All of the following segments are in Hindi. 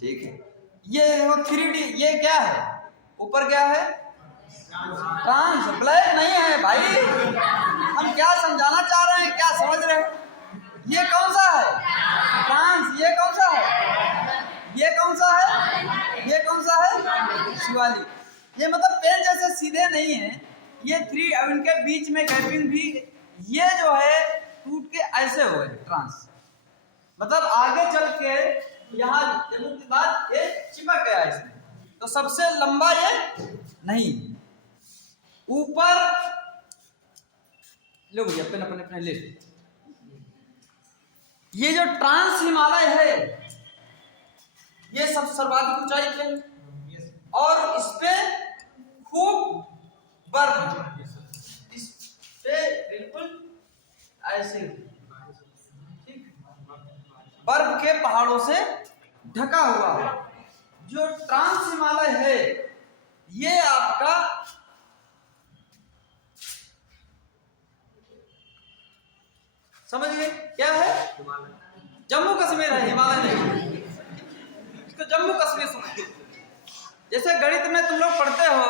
ठीक है। ये 3D, ये क्या है? ऊपर क्या है? ट्रांस। ब्लैक नहीं है भाई, हम क्या समझाना चाह रहे हैं, क्या समझ रहे हैं? ये कौन सा है? ट्रांस। ये कौन सा है? ये कौन सा है? ये कौन सा है? शिवालिक। ये मतलब पेन जैसे सीधे नहीं है, ये 3, अब इनके बीच में गैपिंग भी, ये जो है टूट के ऐसे हुए ट्रांस। मतलब आगे चल के यहाँ के बाद ये चिपक गया इसमें, तो सबसे लंबा ये नहीं। ऊपर लो भैया पेन अपने अपने ले। ये जो ट्रांस हिमालय है, ये सब सर्वाधिक ऊंचाई पे, और इस पे खूब बर्फ, इस पे बिल्कुल ऐसे बर्फ के पहाड़ों से ढका हुआ है। जो ट्रांस हिमालय है, ये आपका समझिए क्या है? जम्मू कश्मीर है, हिमालय नहीं। इसको जम्मू कश्मीर समझिए। जैसे गणित में तुम लोग पढ़ते हो,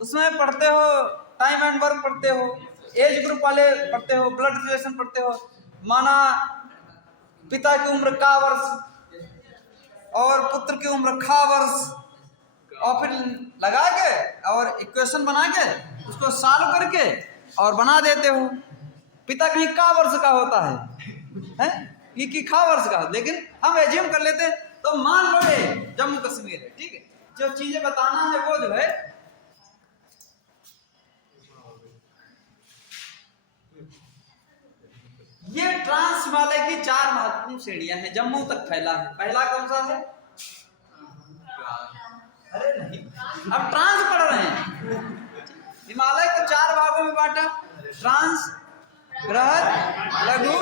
उसमें पढ़ते हो टाइम एंड वर्क पढ़ते हो, एज ग्रुप वाले पढ़ते हो, ब्लड रिलेशन पढ़ते हो, माना पिता की उम्र का वर्ष और पुत्र की उम्र खा वर्ष, और फिर लगा के और इक्वेशन बना के उसको सॉल्व करके और बना देते हो। पिता कहीं का वर्ष का होता है ये कि खा वर्ष का, लेकिन हम एज्यूम कर लेते हैं, तो मान लो ये जम्मू कश्मीर है। ठीक है, जो चीजें बताना है वो जो है ये ट्रांस हिमालय की 4 महत्वपूर्ण श्रेणियां हैं, जम्मू तक फैला है। पहला कौन सा है? अरे नहीं, अब ट्रांस पढ़ रहे हैं। हिमालय को 4 भागों में बांटा, ट्रांस, बृहद, लघु,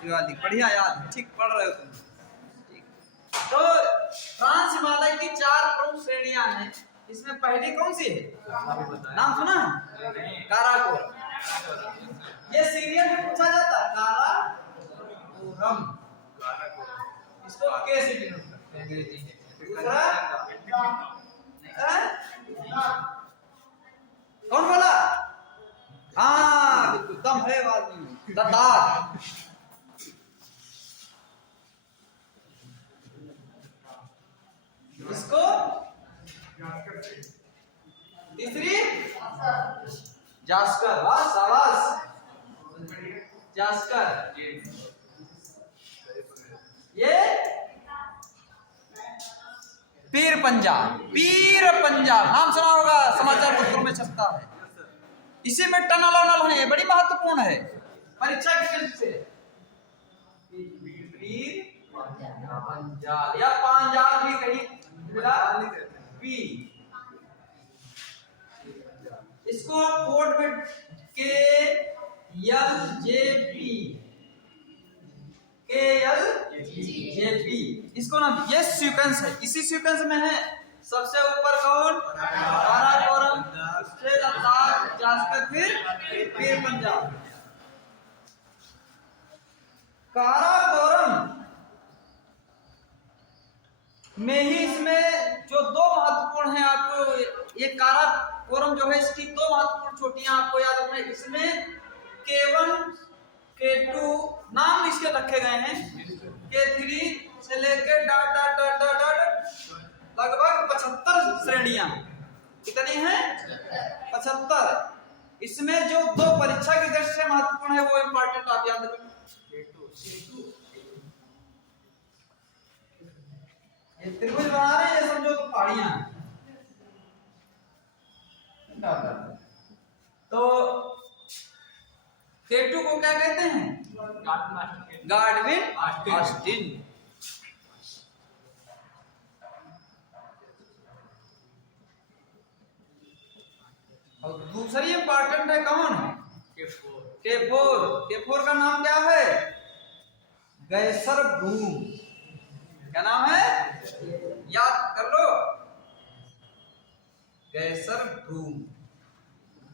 शिवालिक। बढ़िया याद है, ठीक पढ़ रहे हो तुम। तो ट्रांस हिमालय की 4 प्रमुख श्रेणियां हैं। इसमें पहली कौन सी है? नाम सुना है? काराकोरम। ये सीरियल में पूछा जाता है, काराकोरम। इसको के से डिनोट करते हैं अंग्रेजी में। दूसरा कौन बोला? हाँ बिल्कुल, दम है आदमी में, लद्दाख। इसको तीसरी जास्कर। वाह शाबाश, जास्कर। ये पीर पंजाब। पीर पंजाब नाम सुना होगा, समाचार पत्रों में छपता है। इसी में टनल वनल है, बड़ी महत्वपूर्ण है परीक्षा की दृष्टि से। पीर पंजाब या पंजाब भी कहीं पी, इसको कोड में KLJP, इसको ना, ये सीक्वेंस है, इसी सीक्वेंस में है। सबसे ऊपर कौन? काराकोरम, उससे लद्दाख, जास्कर, फिर पीर पंजाब। काराकोरम में ही इसमें जो 2 महत्वपूर्ण है, आपको ये काराकोरम जो है, इसकी 2 महत्वपूर्ण चोटियां आपको याद रखना है। इसमें K1 K2 नाम इसके रखे गए हैं, K3 से लेकर dot dot dot dot dot लगभग 75 श्रेणियां। कितनी हैं? 75। इसमें जो 2 परीक्षा की दृष्टि से महत्वपूर्ण है वो इंपॉर्टेंट आप याद रखना। ये त्रिभुज बना रहे हैं, ये समझो तो पहाड़ियां हैं। तो K2 को क्या कहते हैं? गाडविन ऑस्टिन। और दूसरी इंपॉर्टेंट है कौन है? K4 का नाम क्या है? गैसर भूम। क्या नाम है? याद कर लो, गैसर भूम।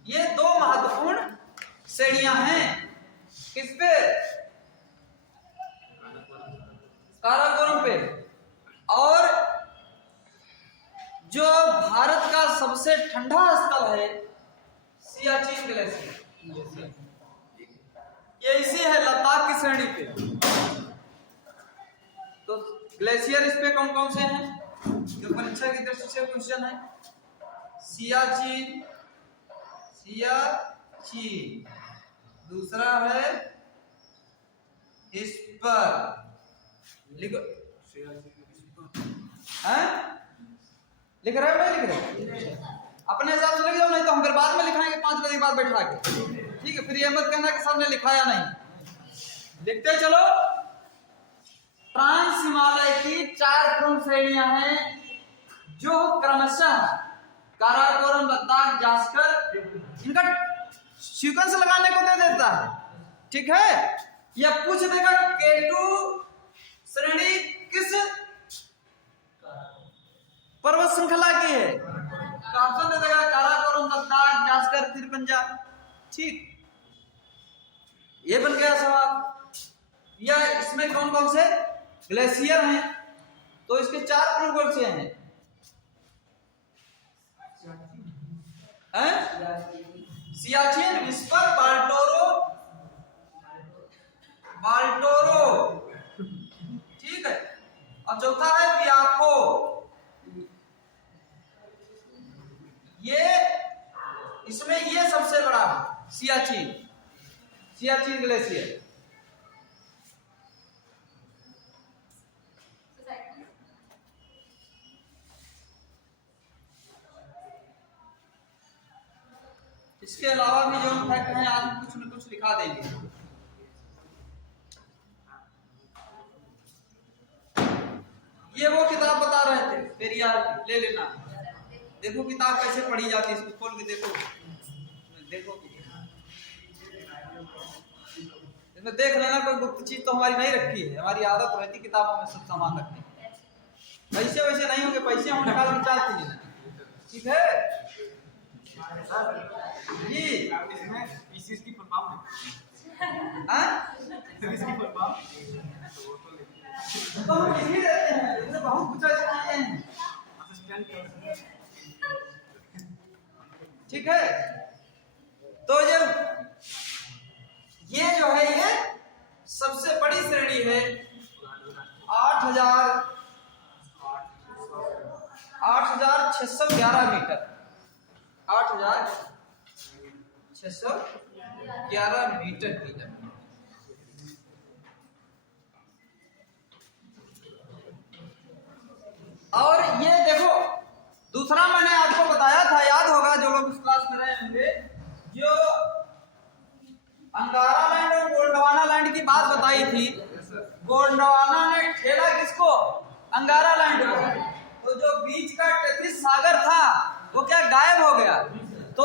ये 2 महत्वपूर्ण श्रेणियां हैं। किस पे? काराकोरम पे। और सबसे ठंडा स्थल है सियाचिन ग्लेशियर। ये इसी है लद्दाख की श्रेणी पे। तो ग्लेशियर इस पे कौन कौन से हैं जो परीक्षा की दृष्टि से क्वेश्चन है? सियाचिन, सियाचिन, दूसरा है इस पर लिखो, हैं? लिख रहे हो नहीं लिख रहे? अपने हिसाब से लिख जाओ, नहीं तो हम फिर बाद में लिखाएंगे 5 बजे के बाद बैठा के। ठीक है, फिर ये मत कहना कि सबने लिखा या नहीं। लिखते चलो। ट्रांस हिमालय की 4 प्रमुख श्रेणियां हैं जो क्रमशः काराकोरम, लद्दाख, जास्कर, इनका सीक्वेंस लगाने को दे देता है। ठीक है, यह पूछ देगा K2 श्रेणी किस पर्वत श्रृंखला की है, ऑप्शन दे देगा काराकोरम, लद्दाख, जास्कर, तिरपंजा। ठीक, ये बन गया सवाल। या इसमें कौन कौन से ग्लेशियर हैं? तो इसके 4 प्रमुख वर्ष हैं। सियाचिन, विस्पर, बाल्टोरो, ठीक है। और चौथा है बियाको। ये इसमें ये सबसे बड़ा सियाचिन ग्लेशियर। इसके अलावा भी जो फैक्ट हैं आज कुछ न कुछ लिखा देंगे। ये वो किताब बता रहे थे पेरियार की, ले लेना। देखो किताब कैसे पढ़ी जाती है, इसको खोल के देखो। इसमें देख लेना, कोई गुप्त चीज तो हमारी नहीं रखी है। हमारी आदत रहती किताबों में सब सामान रखने की। पैसे वैसे नहीं होंगे, पैसे हम निकाल के चाहते हैं। ठीक है जी। इसमें की परफॉर्म तो हम लिख ही देते हैं, इसमें बहुत कुछ ऐसे हैं। ठीक है, तो जब ये जो है ये सबसे बड़ी श्रेणी है 8,611 मीटर, 8,611 मीटर की जमीन। और ये देखो, दूसरा मैंने आपको बताया था, याद होगा जो लोग इस क्लास में रहे होंगे, जो अंगारा लैंड और गोंडवाना लैंड की बात बताई थी। गोंडवाना ने ठेला किसको? अंगारा लैंड को। तो जो बीच का टेथिस सागर था वो क्या गायब हो गया। तो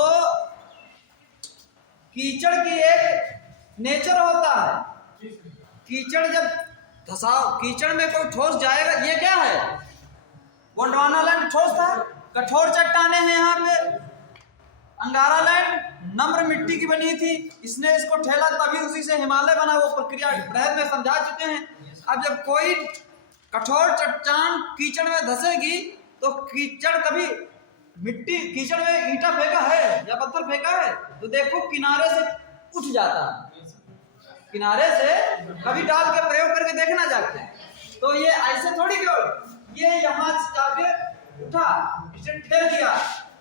कीचड़ की एक नेचर होता है, कीचड़ जब धसाव, कीचड़ में कोई ठोस जाएगा। ये क्या है? गोंडवाना लैंड ठोस था, कठोर चट्टाने हैं यहाँ पे। अंगारा लैंड नम्र मिट्टी की बनी थी, इसने इसको ठेला, तभी उसी से हिमालय बना। वो प्रक्रिया बृहद में समझा चुके हैं। अब जब कोई कठोर चट्टान कीचड़ में धसेगी तो कीचड़ कभी मिट्टी, कीचड़ में ईंटा फेंका है या पत्थर फेंका है तो देखो किनारे से उठ जाता है, किनारे से कभी डाल के प्रयोग करके देखना जाके। तो ये ऐसे थोड़ी क्यों, ये यहाँ से जाके उठा, इसे ठेल दिया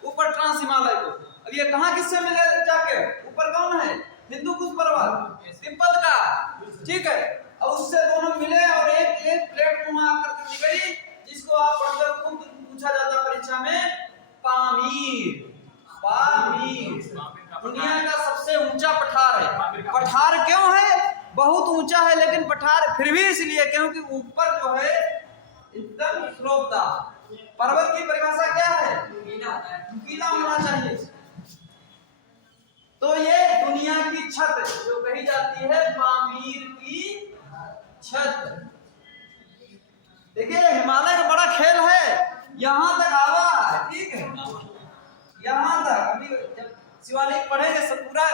ऊपर ट्रांस हिमालय को। अब ये कहाँ किससे मिले जाके? ऊपर कौन है? हिंदू कुश पर्वत, तिब्बत का। ठीक है, और उससे दोनों मिले और एक प्लेटफॉर्म आकर निकली, जिसको आप पढ़कर खुद पूछा जाता परीक्षा में, पामीर। दुनिया का सबसे ऊंचा पठार है। पठार क्यों है? बहुत ऊंचा है, लेकिन पठार फिर भी इसलिए क्योंकि ऊपर जो है एकदम स्लोप था। पर्वत की परिभाषा क्या है? नुकीला होना चाहिए। तो ये दुनिया की छत जो कही जाती है पामीर की छत। देखिए हिमालय का बड़ा खेल है, यहाँ तक आवा है। ठीक है, यहाँ तक। अभी जब शिवालिक पढ़ेंगे सब, पूरा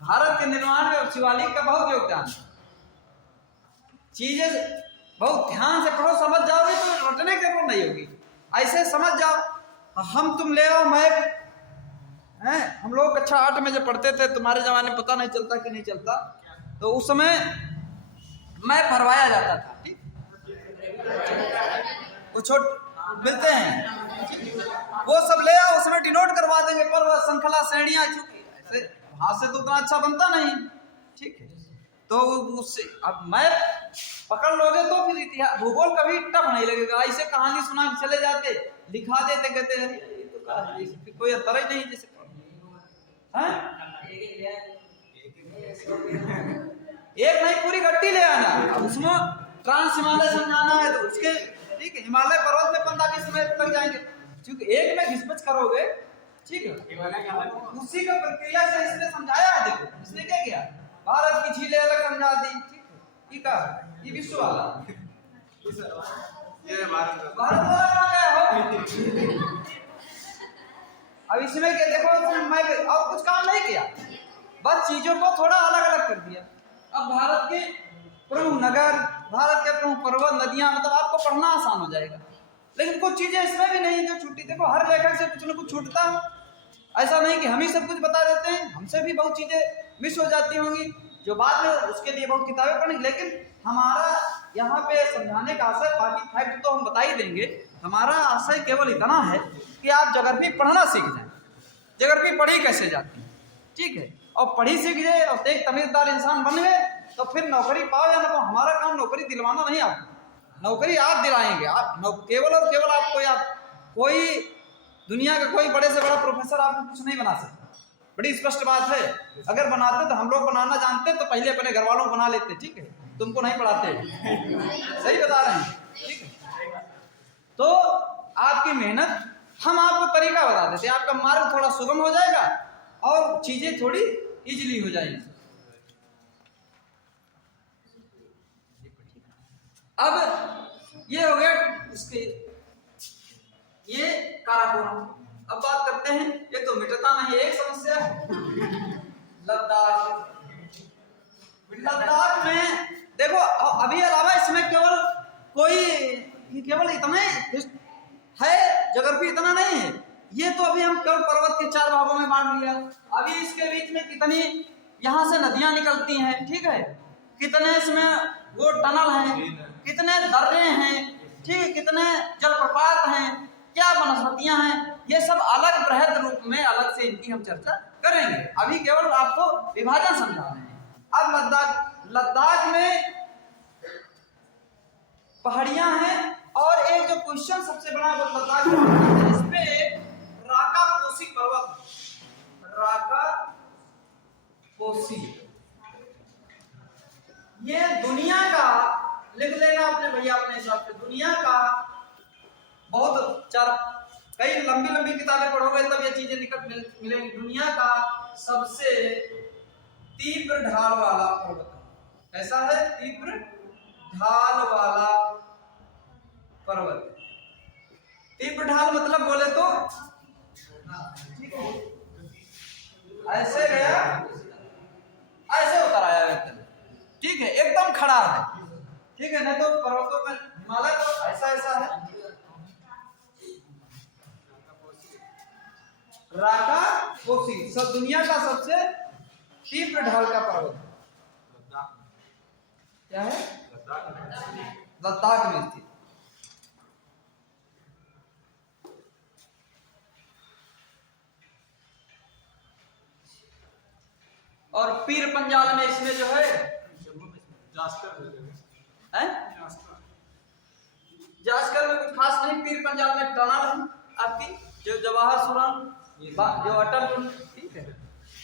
भारत के निर्माण में शिवालिक का बहुत योगदान। चीजें बहुत ध्यान से पढ़ो, समझ जाओगे तो रटने की जरूरत नहीं होगी। ऐसे समझ जाओ, हम तुम ले आओ मैप हैं। हम लोग कक्षा 8 में जब पढ़ते थे, तुम्हारे जमाने में पता नहीं चलता कि नहीं चलता, तो उस समय मैप भरवाया जाता था। ठीक, वो छोट मिलते हैं, वो सब ले आओ, उसमें डिनोट करवा देंगे पर्वत श्रृंखला श्रेणियां। चूंकि ऐसे हाथ से तो उतना अच्छा बनता नहीं, ठीक है, तो उससे अब मैप पकड़ लोगे तो फिर इतिहास भूगोल कभी टफ नहीं लगेगा। ऐसे कहानी सुना के चले जाते, लिखा देते, कहते हैं ये तो का है, कोई अंतर ही नहीं जैसे एक नहीं पूरी गट्टी ले आना। अब उसमें ट्रांस हिमालय समझाना है तो उसके ठीक है, हिमालय पर्वत में 15-20 मिनट लग जाएंगे, क्योंकि एक में घिसपच करोगे। ठीक है, उसी का प्रक्रिया से इसने समझाया है। देखो इसने क्या किया, भारत की झीलें अलग समझा दी। ठीक है, ठीक है, ये विश्व वाला ये भारत वाला क्या हो। अब इसमें क्या देखो, मैं और कुछ काम नहीं किया, बस चीजों को थोड़ा अलग अलग कर दिया। अब भारत के प्रमुख नगर, भारत के प्रमुख पर्वत, नदियां, मतलब आपको पढ़ना आसान हो जाएगा। लेकिन कुछ चीजें इसमें भी नहीं जो छूटी। देखो हर लेखक से कुछ न कुछ छूटता है, ऐसा नहीं कि हम ही सब कुछ बता देते हैं, हमसे भी बहुत चीजें मिस हो जाती होंगी, जो बाद में उसके लिए बहुत किताबें पढ़ेंगे। लेकिन हमारा यहाँ पे समझाने का आशय, बाकी फैक्ट तो हम बता ही देंगे, हमारा आशय केवल इतना है कि आप ज्योग्राफी पढ़ना सीख जाएं। ज्योग्राफी पढ़ी कैसे जाती है, ठीक है, और पढ़ी सीख जाए और एक तमीज़दार इंसान बन गए तो फिर नौकरी पाओ या ना पाओ, हमारा काम नौकरी दिलवाना नहीं, आपको नौकरी आप दिलाएंगे। आप केवल और केवल आपको, आप कोई दुनिया का कोई बड़े से बड़ा प्रोफेसर आपको कुछ नहीं बना सकता। बड़ी स्पष्ट बात है, अगर बनाते तो हम लोग बनाना जानते तो पहले अपने घर वालों को बना लेते। ठीक है, तुमको नहीं पढ़ाते, सही बता रहे हैं। ठीक है, तो आपकी मेहनत, हम आपको तरीका बता देते, आपका मार्ग थोड़ा सुगम हो जाएगा और चीजें थोड़ी इजीली हो जाएगी। अब ये हो गया इसके, ये काराकोरम। अब बात करते हैं, ये तो मिटता नहीं, एक समस्या है लद्दाख। लद्दाख में देखो अभी अलावा इसमें केवल इतना है, ज्योग्राफी इतना नहीं है। ये तो अभी हम केवल पर्वत के 4 भागों में बांट लिया। अभी इसके बीच में कितनी यहाँ से नदियां निकलती हैं, ठीक है, कितने इसमें वो टनल हैं, कितने दर्रे हैं, ठीक है, कितने जलप्रपात हैं, क्या वनस्पतियां हैं, ये सब अलग बृहद रूप में अलग से इनकी हम चर्चा करेंगे। अभी केवल आपको विभाजन समझा रहे हैं। अब लद्दाख में पहाड़ियां हैं और एक जो क्वेश्चन सबसे बड़ा वो लद्दाख में, इस पे राका पोसी पर्वत, राका पोसी, ये दुनिया का, लिख लेना अपने भैया अपने हिसाब से, दुनिया का बहुत कई लंबी लंबी किताबें पढ़ोगे तब ये चीजें निकट मिलेंगी। दुनिया का सबसे तीव्र ढाल वाला पर्वत कैसा है, तीव्र ढाल वाला पर्वत। तीव्र ढाल मतलब बोले तो ऐसे गया, ऐसे उतर आया एकदम, ठीक है, एकदम खड़ा है, ठीक है, नहीं तो पर्वतों में हिमालय तो ऐसा ऐसा है। राका पोसी सब दुनिया का सबसे तीव्र ढाल का पर्वत क्या है, लद्दाख में स्थित। और पीर पंजाल में इसमें जो है जास्कर में कुछ खास नहीं, पीर पंजाल में टनल है आपकी, जो जवाहर सुरंग, जो अटल, ठीक है,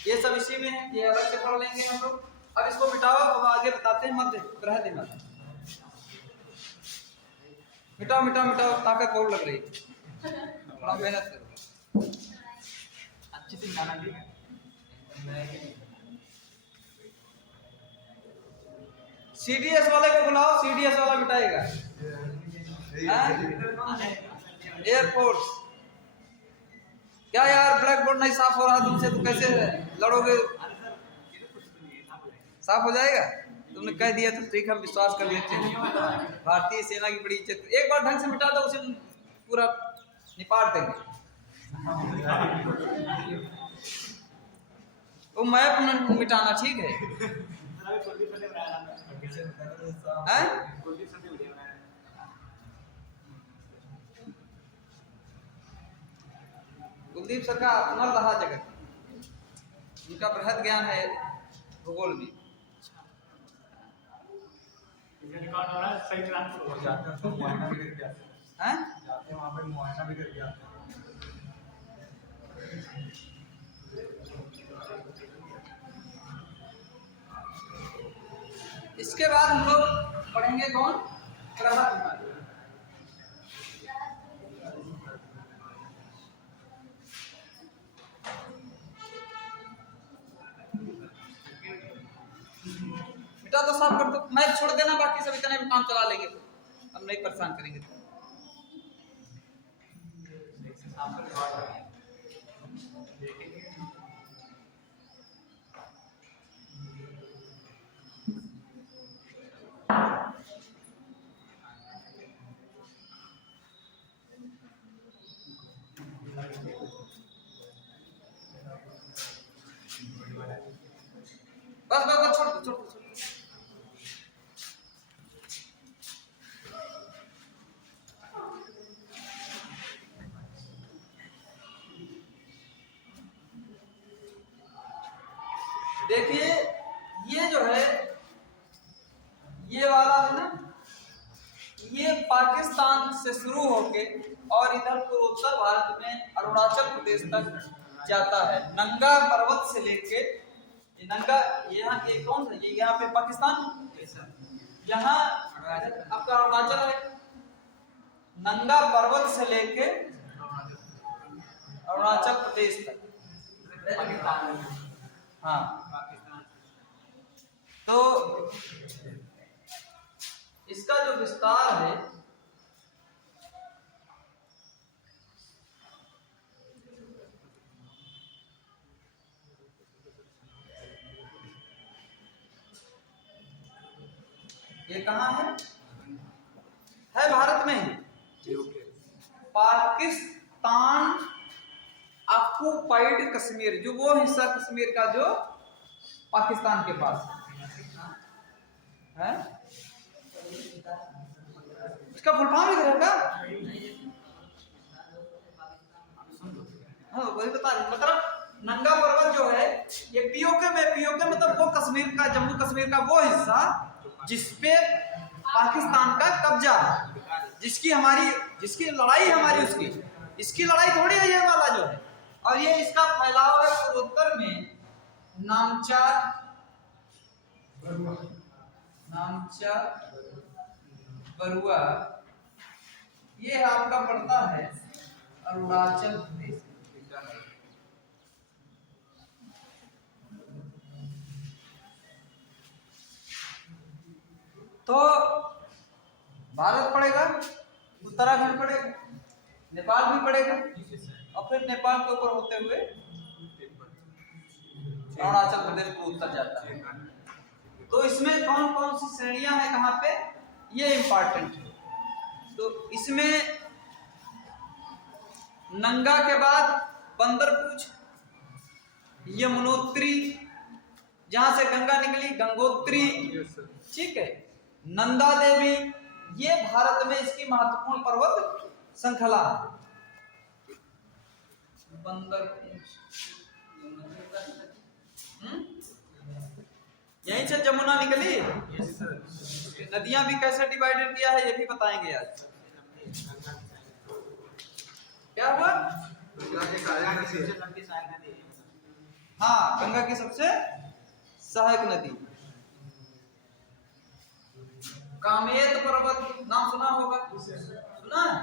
ये सब इसी में है, ये अलग से पढ़ लेंगे हम लोग। अब इसको मिटाओ, अब आगे बताते हैं मध्य ग्रह दिन। मिटाओ मिटाओ मिटाओ, ताकत बहुत लग रही है, थोड़ा मेहनत करो, अच्छी दिन गाना भी। सीडीएस वाले को बुलाओ, सीडीएस वाला मिटाएगा। एयरफोर्स क्या यार, ब्लैक बोर्ड नहीं साफ हो रहा तुमसे, तो कैसे लड़ोगे? साफ हो जाएगा, तुमने कह दिया तो ठीक, हम विश्वास कर लेते हैं। भारतीय सेना की बड़ी इज्जत, एक बार ढंग से मिटा दो उसे पूरा निपाट देंगे। वो मैप मिटाना ठीक है? हैं? कुलदीप सर का अमर रहा जगत, उनका बृहद ज्ञान है भूगोल में। हैं? इसके बाद हम लोग पढ़ेंगे कौन? ग्रह बीमारी। बेटा तो साफ कर दो, मैं छोड़ देना, बाकी सब इतने में काम चला लेंगे, अब नहीं परेशान करेंगे। बस बस बस छोड़ दो, छोड़ दो, छोड़ दो। देखिए ये जो है, ये वाला है ना, ये पाकिस्तान से शुरू होके और इधर पूर्वोत्तर भारत में अरुणाचल प्रदेश तक जाता है। नंगा पर्वत से लेके ये नंगा, यहाँ ये कौन सा, ये यहाँ पे पाकिस्तान, यहाँ आपका अरुणाचल है। नंगा पर्वत से लेके अरुणाचल प्रदेश तक, हाँ। तो इसका जो विस्तार है, ये कहाँ है भारत में ही। पाकिस्तान ऑक्युपाइड कश्मीर, जो वो हिस्सा कश्मीर का जो पाकिस्तान के पास है। इसका फुल फॉर्म लिख रहा है, हाँ वही बता रहे। मतलब नंगा पर्वत जो है ये पीओके में, पीओके मतलब वो कश्मीर का, जम्मू कश्मीर का वो हिस्सा जिसपे पाकिस्तान का कब्जा है, जिसकी लड़ाई हमारी, इसकी लड़ाई थोड़ी है ये वाला जो है। और ये इसका फैलाव है पूर्वोत्तर में, नामचा बरुआ, ये आपका पड़ता है अरुणाचल प्रदेश। तो भारत पड़ेगा, उत्तराखंड पड़ेगा, नेपाल भी पड़ेगा, और फिर नेपाल के ऊपर होते हुए अरुणाचल प्रदेश को उत्तर जाता है। तो इसमें कौन कौन सी श्रेणियां हैं, कहाँ पे, ये इंपॉर्टेंट है। तो इसमें नंगा के बाद बंदरपूछ, यमुनोत्री, जहां से गंगा निकली, गंगोत्री, ठीक है, नंदा देवी, ये भारत में इसकी महत्वपूर्ण पर्वत श्रृंखला है। बंदरपूछ, यहीं से जमुना निकली। नदियां भी कैसे डिवाइडेड किया है ये भी बताएंगे आज। क्या हुआ? हाँ, गंगा की सबसे सहायक नदी। कामेत पर्वत नाम सुना होगा, सुना है?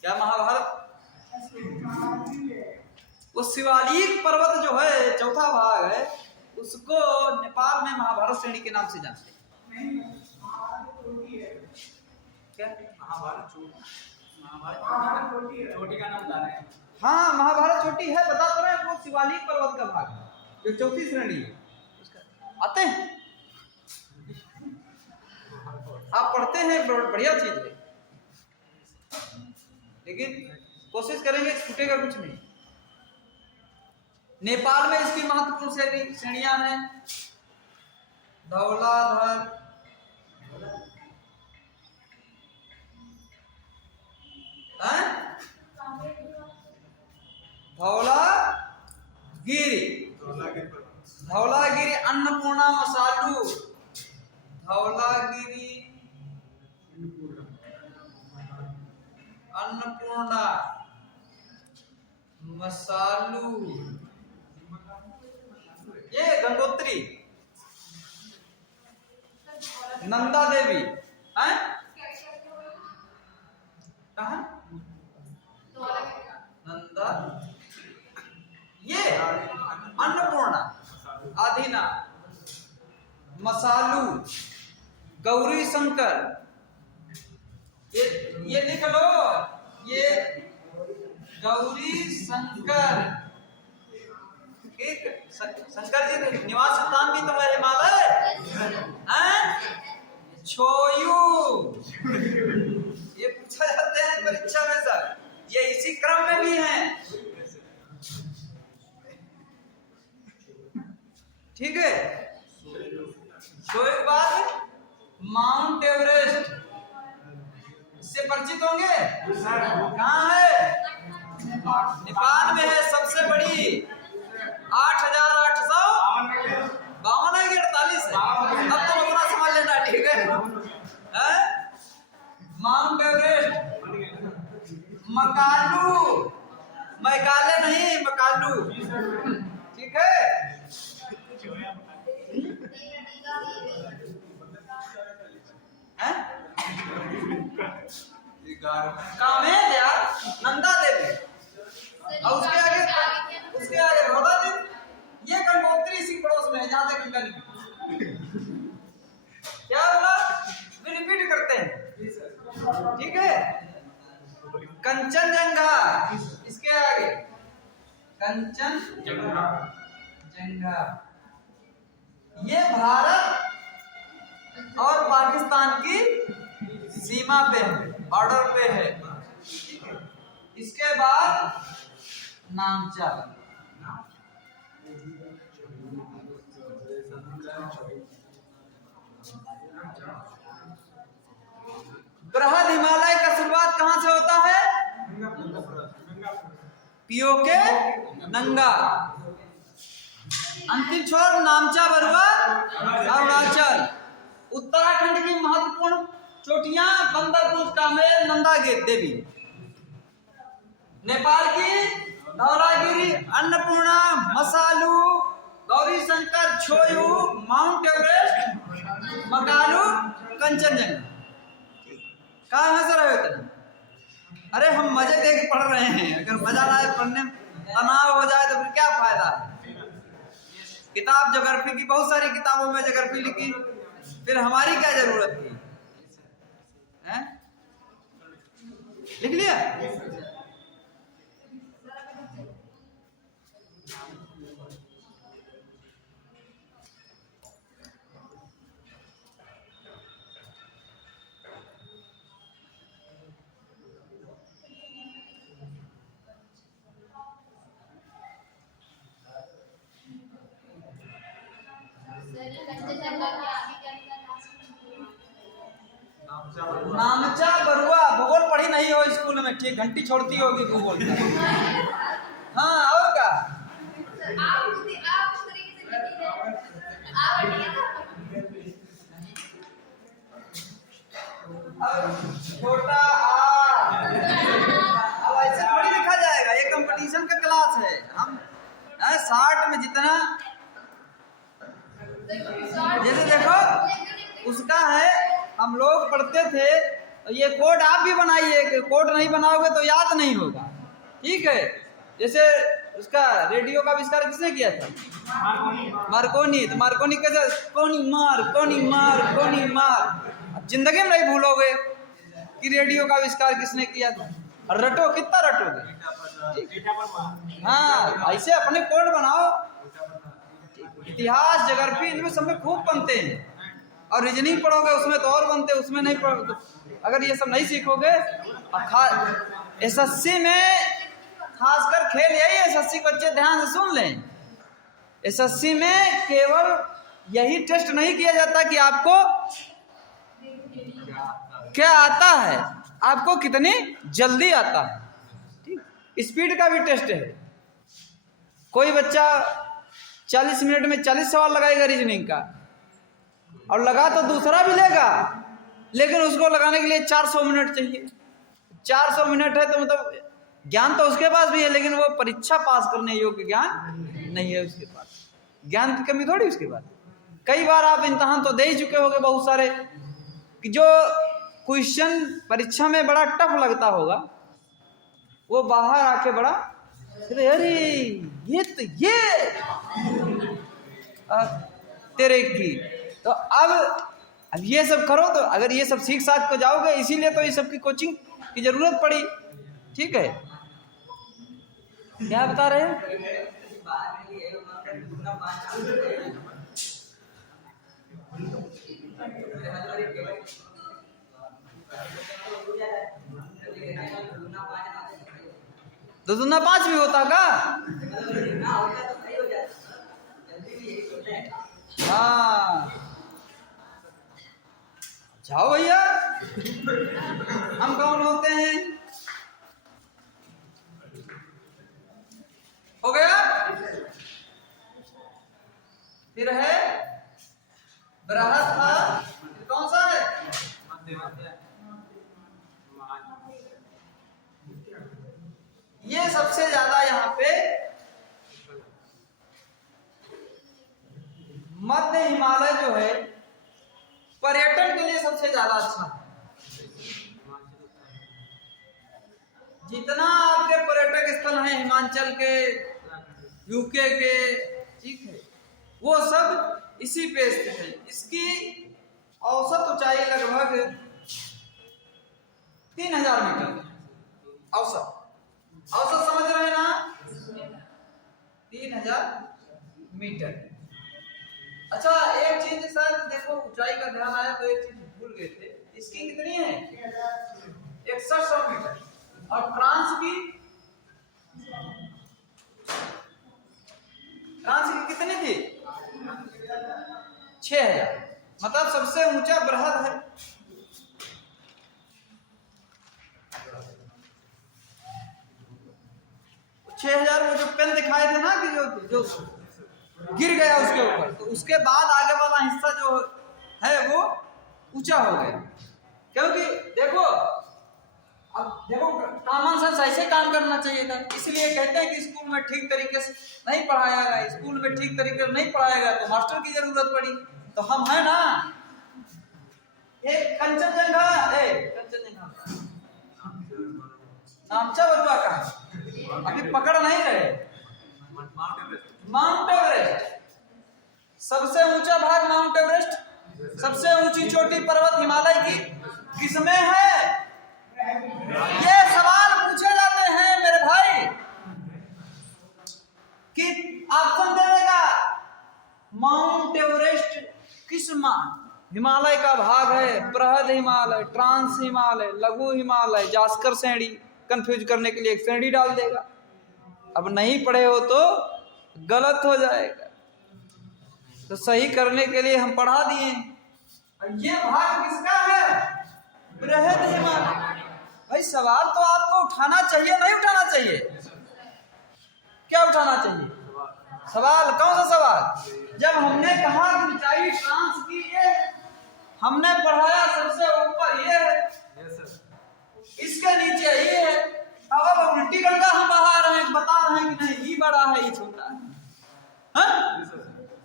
क्या महाभारत, वो शिवालिक पर्वत जो है, चौथा भाग है, उसको नेपाल में महाभारत श्रेणी के नाम से जानते हैं। क्या? महाभारत चोटी का नाम बता रहे हैं। हाँ, महाभारत चोटी है, बता तो रहे हैं, वो शिवालिक पर्वत का भाग जो चौथी श्रेणी है, आते हैं। आप पढ़ते हैं, बढ़िया चीज है, लेकिन कोशिश करेंगे छूटेगा कुछ नहीं। नेपाल में इसकी महत्वपूर्ण श्रेणियां हैं। धौलाधर, धौलागिरी, धौलागिरी, अन्नपूर्णा, मसालू, धौलागिरी, अन्नपूर्णा, मसालू, ये गंगोत्री, नंदा देवी, हैं कहाँ नंदा, ये अन्नपूर्णा, आधीना, मसालू, गौरी शंकर, ये लिख लो, ये गौरी शंकर, शंकर जी निवास स्थान भी तो है हिमालय, हैं? छोयू, ये पूछा जाते हैं परीक्षा में सर, ये इसी क्रम में भी हैं, ठीक है। छोयू के बाद माउंट एवरेस्ट, इससे परिचित होंगे, कहाँ है? नेपाल में है, सबसे बड़ी 8,852 है कि 48 है, अब तो अपना समझ लेना, ठीक है? माउंट एवरेस्ट, मकालू, मैकाले नहीं, मकालू, ठीक है। कामेल यार, नंदा देवी, और उसके आगे भोला देवी, ये गंगोत्री इसी पड़ोस में है जहां से गंगा निकली। क्या बोला? रिपीट करते हैं, ठीक है। कंचनजंगा, इसके आगे कंचनजंगा, ये भारत और पाकिस्तान की सीमा पे है, बॉर्डर पे है। इसके बाद नामचा, बृहद हिमालय का शुरुआत कहां से होता है? पीओके नंगा, अंतिम छोर नामचा बरुआ अरुणाचल। उत्तराखंड की महत्वपूर्ण चोटियां बंदरपुर, कामेल, नंदा देवी। नेपाल की धौलागिरी, अन्नपूर्णा, मसालू, गौरी शंकर, छोयू, माउंट एवरेस्ट, मकालू, कंचनजंगा। कहाँ हंस रहे हो तुम? अरे हम मजे देख पढ़ रहे हैं, अगर मजा ना आए पढ़ने में, तनाव हो जाए तो फिर क्या फायदा? किताब ज्योग्राफी की बहुत सारी किताबों में ज्योग्राफी लिखी, फिर हमारी क्या जरूरत थी? हैं? लिख लिया? नामचा बरुआ, भूगोल पढ़ी नहीं हो स्कूल में, ठीक, घंटी छोड़ती होगी भूगोल। हाँ, और क्या? छोटा अब ऐसे थोड़ी लिखा जाएगा, ये कंपटीशन का क्लास है। हम 60 में जितना, जैसे देखो उसका है, हम लोग पढ़ते थे, ये कोड आप भी बनाइए, कोड नहीं बनाओगे तो याद नहीं होगा, ठीक है। जैसे उसका रेडियो का आविष्कार किसने किया था? मार्कोनी। तो मार्कोनी कैसे? कोनी मार, कोनी मार, कोनी मार। अब जिंदगी में नहीं भूलोगे कि रेडियो का आविष्कार किसने किया था। रटो, कितना रटोगे? हाँ, ऐसे अपने कोड बनाओ। इतिहास, ज्योग्राफी, इनमें सब में खूब बनते हैं। और रीजनिंग पढ़ोगे उसमें तो और बनते, उसमें नहीं पढ़। तो अगर ये सब नहीं सीखोगे, एसएससी में खासकर खेल यही है, एसएससी के बच्चे ध्यान से सुन लें, एसएससी में केवल यही टेस्ट नहीं किया जाता कि आपको क्या आता है, आपको कितनी जल्दी आता है। ठीक, स्पीड का भी टेस्ट है। कोई बच्चा 40 मिनट में 40 सवाल लगाएगा रीजनिंग का, और लगा तो दूसरा भी लेगा, लेकिन उसको लगाने के लिए 400 मिनट चाहिए। 400 मिनट है तो मतलब ज्ञान तो उसके पास भी है, लेकिन वो परीक्षा पास करने योग्य ज्ञान नहीं है उसके पास। ज्ञान की कमी थोड़ी उसके पास। कई बार आप इम्तहान तो दे ही चुके होंगे बहुत सारे, कि जो क्वेश्चन परीक्षा में बड़ा टफ लगता होगा, वो बाहर आके बड़ा अरे ये तो ये तेरे की। तो अब ये सब करो, तो अगर ये सब सीख साख को जाओगे, इसीलिए तो ये सब की कोचिंग की जरूरत पड़ी। ठीक है, क्या बता रहे हैं? दो दूना 5 भी होता का? हाँ, जाओ भैया, हम कौन होते हैं? हो गया। फिर है बृहत था, कौन सा है? ये सबसे ज्यादा यहाँ पे मध्य हिमालय जो है पर्यटन के लिए सबसे ज्यादा अच्छा है। जितना आपके पर्यटक स्थल हैं हिमाचल के, यूके के, ठीक है, वो सब इसी पे स्थित है। इसकी औसत ऊंचाई लगभग 3000 मीटर। औसत समझ रहे हैं ना? 3000 मीटर। अच्छा, एक चीज सर देखो, ऊंचाई का ध्यान आया तो एक चीज भूल गए थे। इसकी कितनी है? 6100 मीटर। और फ्रांस की कितनी थी? 6000। मतलब सबसे ऊंचा बृहद है। वो जो पेन दिखाए थे ना, कि जो गिर गया उसके ऊपर, तो उसके बाद आगे वाला हिस्सा जो है वो ऊंचा हो गया। क्योंकि देखो, अब देखो कॉमन सेंस ऐसे काम करना चाहिए था। इसलिए कहते हैं कि स्कूल में ठीक तरीके से नहीं पढ़ाया गया, स्कूल में ठीक तरीके से नहीं पढ़ाया गया तो मास्टर की जरूरत पड़ी। तो हम है ना, एक कंचनजंगा, नामचा बरुआ का अभी पकड़ नहीं रहे। माउंट एवरेस्ट, सबसे ऊंचा भाग माउंट एवरेस्ट, सबसे ऊंची चोटी पर्वत हिमालय की किसमें है? ये सवाल पूछे जाते हैं मेरे भाई, कि ऑप्शन दे देगा माउंट एवरेस्ट किस हिमालय का भाग है? बृहद हिमालय, ट्रांस हिमालय, लघु हिमालय, जास्कर श्रेणी। कंफ्यूज करने के लिए एक श्रेणी डाल देगा। अब नहीं पढ़े हो तो गलत हो जाएगा, तो सही करने के लिए हम पढ़ा दिए। ये भाग किसका है? बृहद हिमालय। भाई सवाल तो आपको उठाना चाहिए, नहीं उठाना चाहिए? क्या उठाना चाहिए? सवाल कौन सा सवाल? जब हमने कहा कि ऊंचाई ट्रांस की ये, हमने पढ़ाया सबसे ऊपर ये है, इसके नीचे ये है। अब उल्टी करके हम बता रहे हैं कि नहीं, ये बड़ा है ये छोटा है।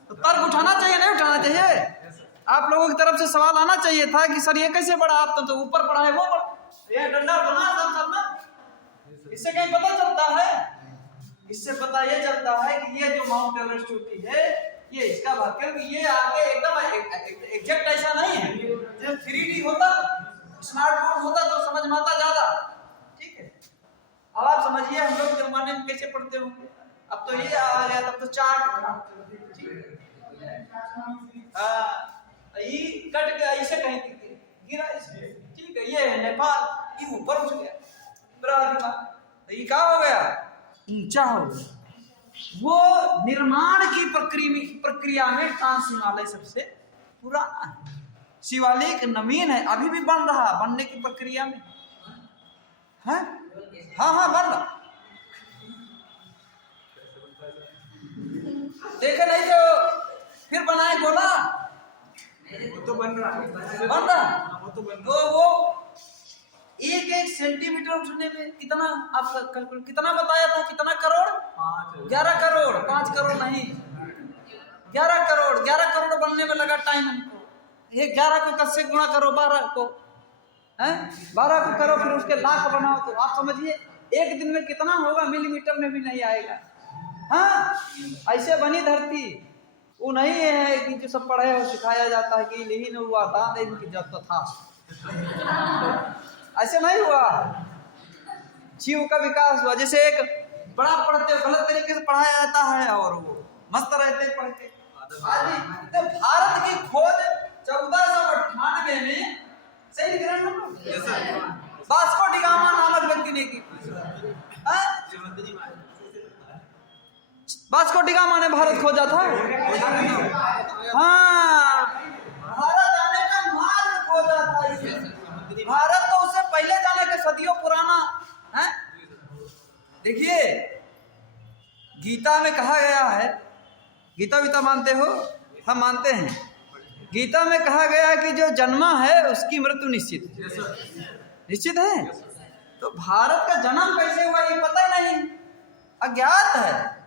तो तर्क उठाना चाहिए, नहीं उठाना चाहिए? आप लोगों की तरफ से सवाल आना चाहिए था कि सर ये कैसे बढ़ा, आप तो ऊपर पढ़ा है वो बढ़ा, ये डंडा बना सब ना। इससे कहीं पता चलता है? इससे पता ये चलता है कि ये जो माउंट एवरेस्ट चोटी है ये इसका भाग, क्योंकि ये आगे एकदम एग्जैक्ट ऐसा नहीं है। जब 3D होता, स्मार्टफोन होता तो समझ में आता ज्यादा। ठीक है, अब आप समझिए हम लोग जमाने में कैसे पढ़ते होंगे। अब तो ये आ गया, तब तो चार्ट था। ये कट के ऐसे कहीं गिरा इसमें, ठीक है। ये है नेपाल, ये ऊपर उठ गया बराबर, तो ये क्या हो गया, ऊंचा हो गया। वो निर्माण की प्रक्रिया में ट्रांस हिमालय सबसे पुराना है। शिवालिक नवीन है, अभी भी बन रहा, बनने की प्रक्रिया में है। हाँ हाँ बन रहा, देखे नहीं जो फिर बनाए बोला, वो तो बन रहा है, बन रहा। वो तो बन तो वो 1-1 सेंटीमीटर उठने में कितना, आपका कैलकुलेट कितना बताया था, कितना करोड़, 11 करोड़, 5 करोड़ नहीं, 11 करोड़, 11 करोड़ बनने में लगा टाइम हमको। ये 11 को कैसे गुणा करो 12 को, हैं 12 को करो, फिर उसके लाख बनाओ, तो आप समझिए एक दिन में कितना होगा, मिलीमीटर में भी नहीं आएगा। हाँ ऐसे बनी धरती। वो नहीं है कि जो सब पढ़े हो सिखाया जाता है कि यही नहीं हुआ था इनकी जब तो था, ऐसे नहीं हुआ। जीव का विकास हुआ, जैसे एक बड़ा पढ़ते गलत तरीके से पढ़ाया जाता है और वो मस्त रहते पढ़ के। तो भारत की खोज 1498 में सही वास्को डी गामा नामक व्यक्ति ने की। वास्को डी गामा ने भारत खोजा था। हाँ भारत आने का मार्ग खोजा था इसे। भारत तो उससे पहले जाने के सदियों पुराना है। देखिए गीता में कहा गया है, गीता वीता मानते हो? हम मानते हैं। गीता में कहा गया कि जो जन्मा है उसकी मृत्यु निश्चित है, निश्चित है। तो भारत का जन्म कैसे हुआ ये पता नहीं, अज्ञात है।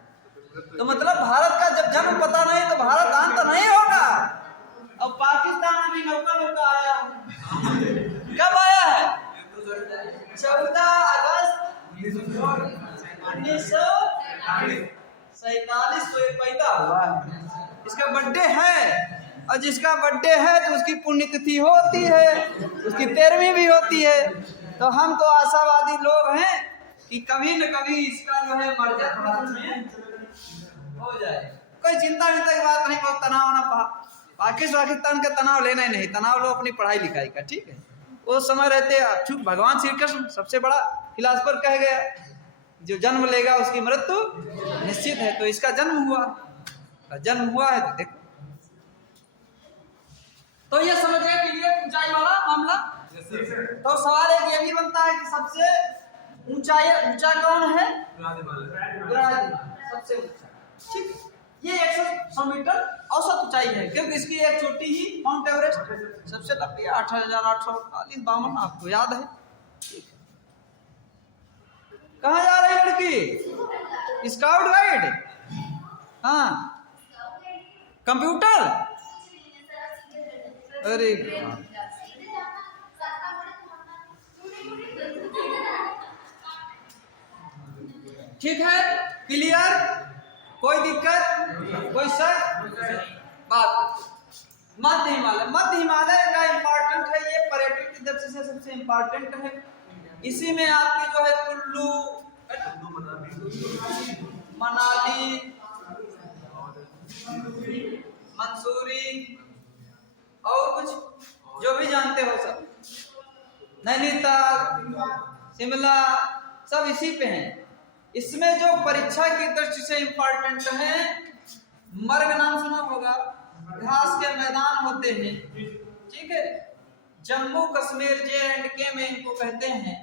तो मतलब भारत का जब जन्म पता नहीं तो भारत अंत नहीं होगा। अब पाकिस्तान में भी नौका आया, कब आया है? 14 अगस्त 1947 को ये पैदा हुआ है। इसका बर्थडे है, और जिसका बर्थडे है तो उसकी पुण्यतिथि होती है, उसकी 13वीं भी होती है। तो हम तो आशावादी लोग हैं कि कभी न कभी इसका जो है मर्जत भारत में हो जाए। कोई चिंता की बात नहीं, बहुत तनाव ना, पाकिस्तान का तनाव लेना ही नहीं, तनाव लो अपनी पढ़ाई लिखाई का, ठीक है। वो समय रहते चूक भगवान श्री कृष्ण सबसे बड़ा फिलासफर कह गया जो जन्म लेगा उसकी मृत्यु निश्चित है। तो इसका जन्म हुआ, जन्म हुआ है तो देखो। तो ये समझ गए कि ये ऊंचाई वाला मामला। तो सवाल एक ये भी बनता है कि सबसे ऊंचा कौन है? सबसे ऊंचा, ठीक है। ये 100 मीटर औसत ऊंचाई है, क्योंकि इसकी एक चोटी ही माउंट एवरेस्ट सबसे लंबी 8848 आपको याद है, ठीक है। कहाँ जा रही लड़की? स्काउट गाइड, हाँ कंप्यूटर, अरे ठीक है, क्लियर, कोई दिक्कत, कोई शक बात। मध्य हिमालय का इम्पोर्टेंट है, ये पर्यटन की दृष्टि से सबसे इम्पोर्टेंट है। इसी में आपकी जो है कुल्लू, मनाली, मंसूरी और कुछ जो भी जानते हो सब, नैनीताल, शिमला, सब इसी पे हैं। इसमें जो परीक्षा की दृष्टि से इम्पोर्टेंट है, मर्ग नाम सुना होगा, घास के मैदान होते हैं, ठीक है। जम्मू कश्मीर J&K में इनको कहते हैं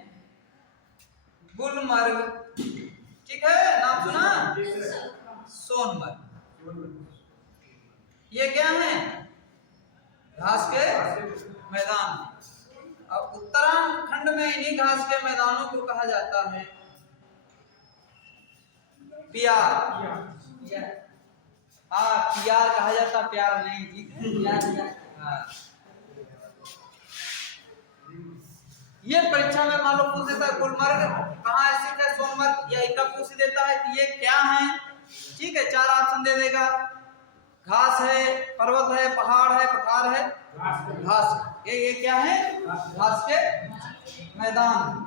गुलमर्ग, ठीक है, नाम सुना। सोनमर्ग, ये क्या है? घास के मैदान। अब उत्तराखंड में इन्हीं घास के मैदानों को कहा जाता है प्यार। हाँ प्यार कहा जाता, प्यार नहीं, ठीक है। हाँ। ये परीक्षा में मालूम पूछ देता है गुलमर्ग कहाँ स्थित है, सोनमर्ग, या इनका पूछ देता है कि ये क्या है, ठीक है। 4 ऑप्शन दे देगा, घास है, पर्वत है, पहाड़ है, पठार है, घास। ये क्या है? घास के मैदान।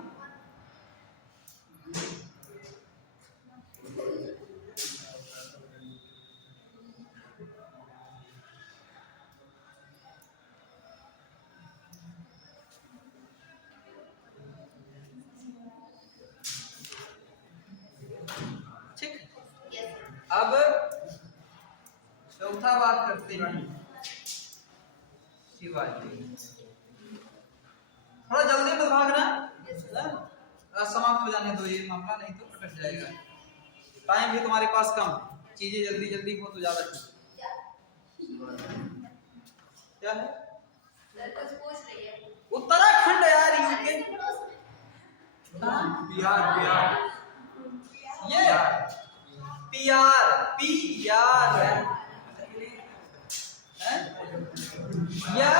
अब चौथा बात करते हैं शिवाजी। थोड़ा जल्दी मत भागना, समाप्त हो जाने दो ये मामला, नहीं तो कट जाएगा। टाइम भी तुम्हारे पास कम, चीजें जल्दी जल्दी हो तो ज्यादा ठीक। क्या है? उत्तराखंड यार, यूके बिहार बिहार ये पीआर है या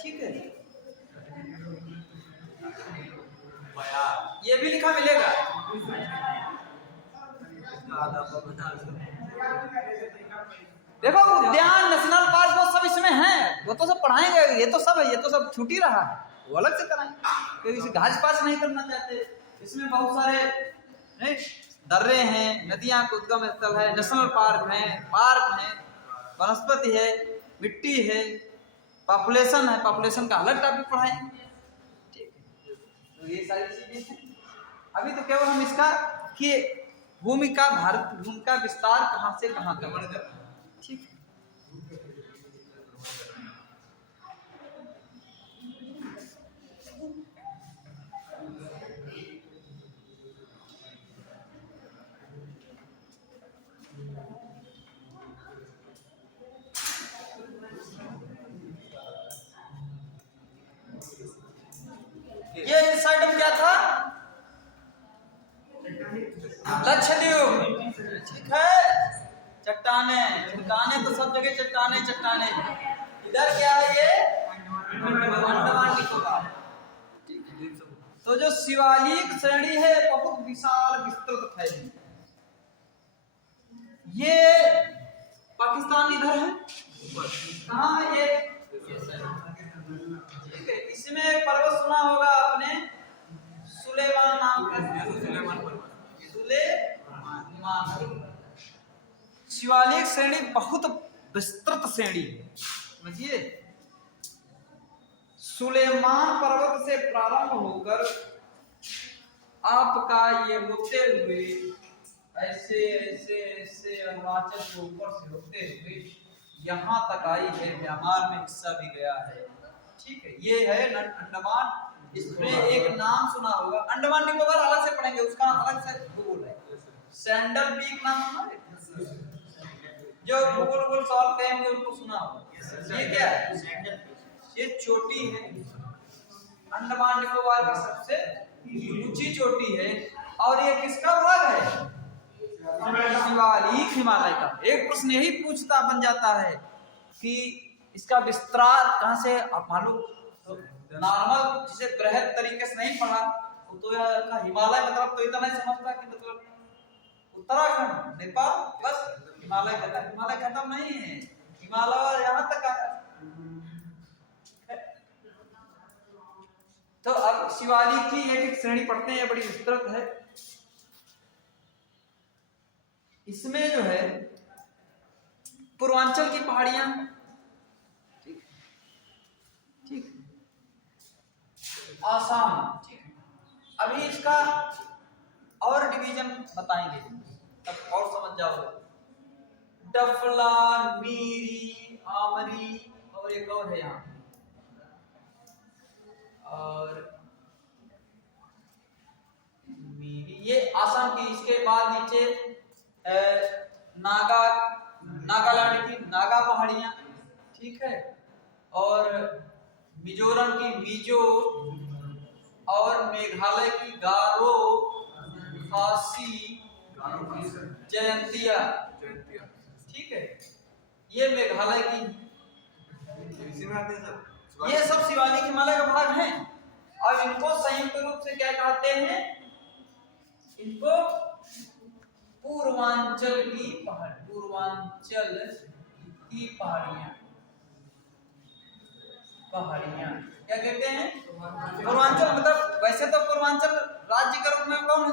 ठीक है, ये भी लिखा मिलेगा। देखो उद्यान, नेशनल पार्क, वो सब इसमें है, वो तो सब पढ़ाएंगे, ये तो सब है, ये तो सब छूट ही रहा है, वो अलग से कराएंगे, क्योंकि इसे घास पास नहीं करना चाहते। इसमें बहुत सारे दर्रे हैं, नदियां का उद्गम स्थल है, नेशनल पार्क है, वनस्पति है, मिट्टी है, पॉपुलेशन है, पॉपुलेशन का अलग टॉपिक पढ़ाएंगे। ठीक है, तो ये सारी चीजें हैं। अभी तो केवल हम इसका कि भूमि का, भारत भूमि का विस्तार कहाँ से कहाँ तक, ठीक है। ये इस साइड में क्या था? लक्षद्वीप, ठीक है। चट्टाने तो सब जगह चट्टाने। इधर क्या है? ये अंडमान निकोबार। तो जो शिवालिक श्रेणी है बहुत विशाल विस्तृत फैली। ये पाकिस्तान इधर है, कहाँ है ये? ठीक है, इसमें एक पर्वत सुना होगा आपने, सुलेमान नाम का, सुलेमान। शिवालिक श्रेणी बहुत विस्तृत श्रेणी है, समझिए। सुलेमान पर्वत से प्रारंभ होकर आपका ये होते हुए ऐसे ऐसे ऐसे अरुणाचल के ऊपर से होते हुए यहाँ तक आई है, म्यांमार में हिस्सा भी गया है, ठीक है। ये है अंडमान। इसमें एक नाम सुना होगा, अंडमान निकोबार अलग से पढ़ेंगे, उसका अलग से भूगोल है। सैंडल पीक नाम सुना है? जो भूगोल सवाल कहेंगे उनको सुना होगा। ये क्या है? ये चोटी है, अंडमान निकोबार की सबसे ऊंची चोटी है। और ये किसका भाग है? शिवालिक हिमालय का। एक प्रश्न यही पूछता बन जाता है कि इसका विस्तार कहाँ से, आप मालूम नॉर्मल जिसे बृहद तरीके से नहीं पढ़ा तो यह हिमालय मतलब तो इतना नहीं समझता कि मतलब उत्तराखंड, नेपाल, बस हिमालय खत्म। हिमालय खत्म नहीं है, हिमालय यहाँ तक आया। तो अब शिवालिक की एक श्रेणी पढ़ते हैं, बड़ी विस्तृत है। इसमें जो है पूर्वांचल की पहाड़ियां, ठीक, आसाम, ठीक। अभी इसका और डिवीजन बताएंगे तब और समझ जाओगे। डफला, मीरी, आमरी और एक और है यहाँ, और मीरी, ये आसाम की। इसके बाद नीचे नागालैंड की नागा पहाड़ियां, ठीक है। और मिजोरम की मिजो, और मेघालय की गारो, खासी, जयंतिया, ठीक है। ये मेघालय की, ये सब शिवालिक हिमालय का भाग हैं। और इनको संयुक्त रूप से क्या कहते हैं? इनको पूर्वांचल की पहाड़ियां क्या कहते हैं? पूर्वांचल। मतलब वैसे तो पूर्वांचल राज्य के रूप में कौन है?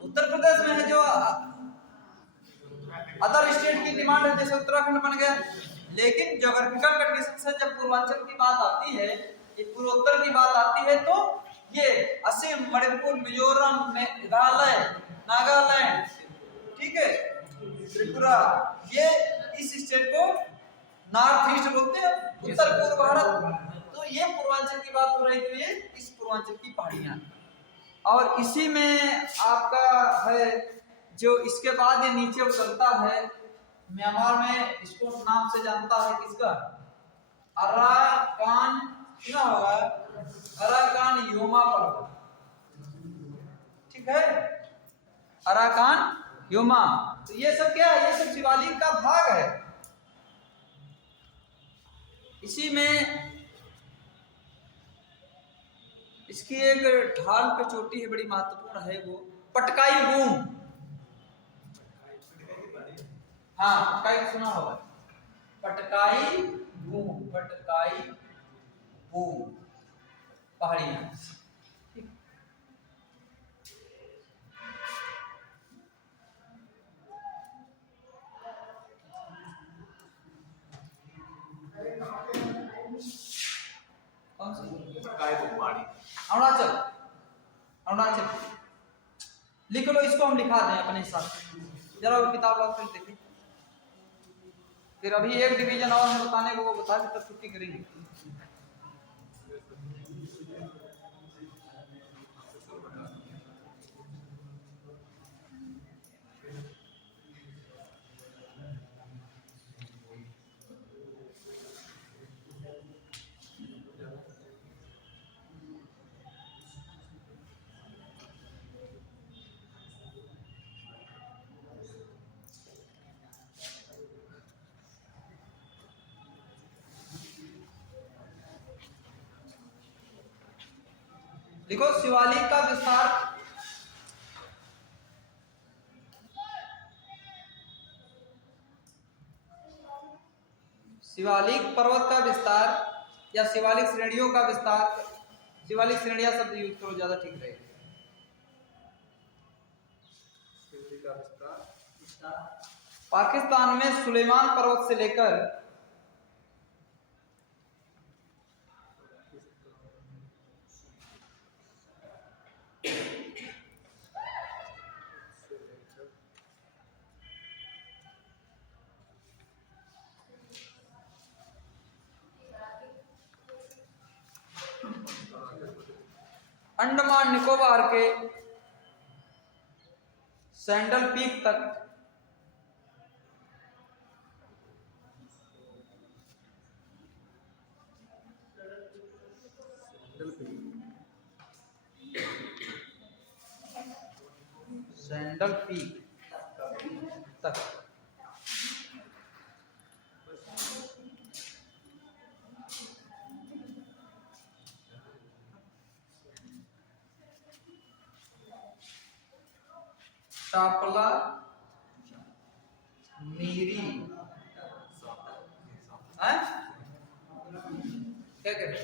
उत्तर प्रदेश में है, जो अदर स्टेट की डिमांड है, जैसे उत्तराखंड बन गया। लेकिन ज्योग्राफिकल कंडीशन से जब पूर्वांचल की बात आती है, ये पूर्वोत्तर की बात आती है, तो ये असम, मणिपुर, मिजोरम, मेघालय, नागालैंड, त्रिपुरा, ये इस स्टेट को नॉर्थ ईस्ट बोलते हैं, उत्तर पूर्व भारत। तो ये पूर्वांचल की बात हो रही, तो ये इस पूर्वांचल की पहाड़ियां, और इसी में आपका है जो इसके बाद ये नीचे उतरता है म्यांमार में, इसको नाम से जानता है किसका, अराकान, सुना होगा, अराकान योमा पर्वत, ठीक है, अराकान योमा। तो ये सब क्या है, ये सब शिवालिक का भाग है। इसी में इसकी एक ढाल पे चोटी है, बड़ी महत्वपूर्ण है, वो पटकाई बूम। हाँ, पटकाई सुना होगा, पटकाई बूम, पटकाई बूम पहाड़ियां। कौन सी? अरुणाचल, अरुणाचल लिख लो, इसको हम लिखा दें अपने हिसाब से, जरा वो किताब ला फिर देखिए। फिर अभी एक डिवीजन और है बताने को, वो बता के तब छुट्टी करेंगे। देखो शिवालिक का विस्तार, शिवालिक पर्वत का विस्तार या शिवालिक श्रेणियों का विस्तार, शिवालिक श्रेणियां शब्द यूज करो, ज्यादा ठीक रहेगा। पाकिस्तान में सुलेमान पर्वत से लेकर अंडमान निकोबार के सैंडल पीक तक सैंडल पीक तक टापला मीरी है, क्या कह रहे